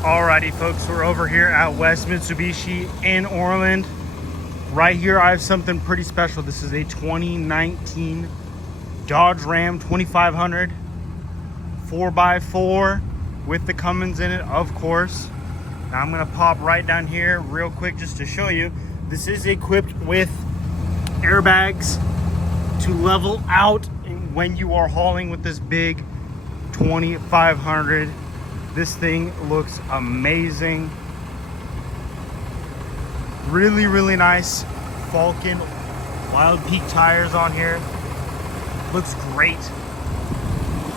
Alrighty folks, we're over here at West Mitsubishi in Orland. Right here I have something pretty special. This is a 2019 Dodge Ram 2500 4x4 with the Cummins in it, of course. Now I'm gonna pop right down here real quick just to show you. This is equipped with airbags to level out when you are hauling with this big 2500. This thing looks amazing. Really nice Falcon Wild Peak tires on here. Looks great.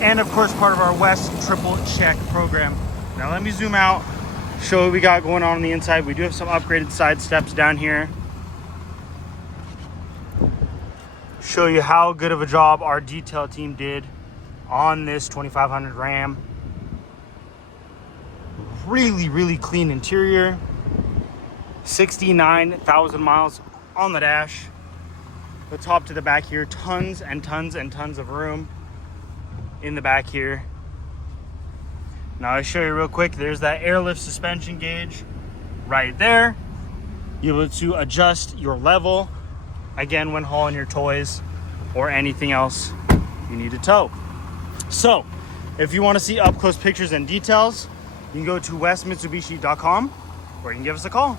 And of course part of our West Triple Check program. Now let me zoom out, show what we got going on the inside. We do have some upgraded side steps down here. Show you how good of a job our detail team did on this 2500 Ram. Really clean interior. 69,000 miles on the dash. The top to the back here, tons and tons of room in the back here. Now I'll show you real quick. There's that Airlift suspension gauge right there. You're able to adjust your level again when hauling your toys or anything else you need to tow. So if you want to see up close pictures and details, you can go to westmitsubishi.com or you can give us a call.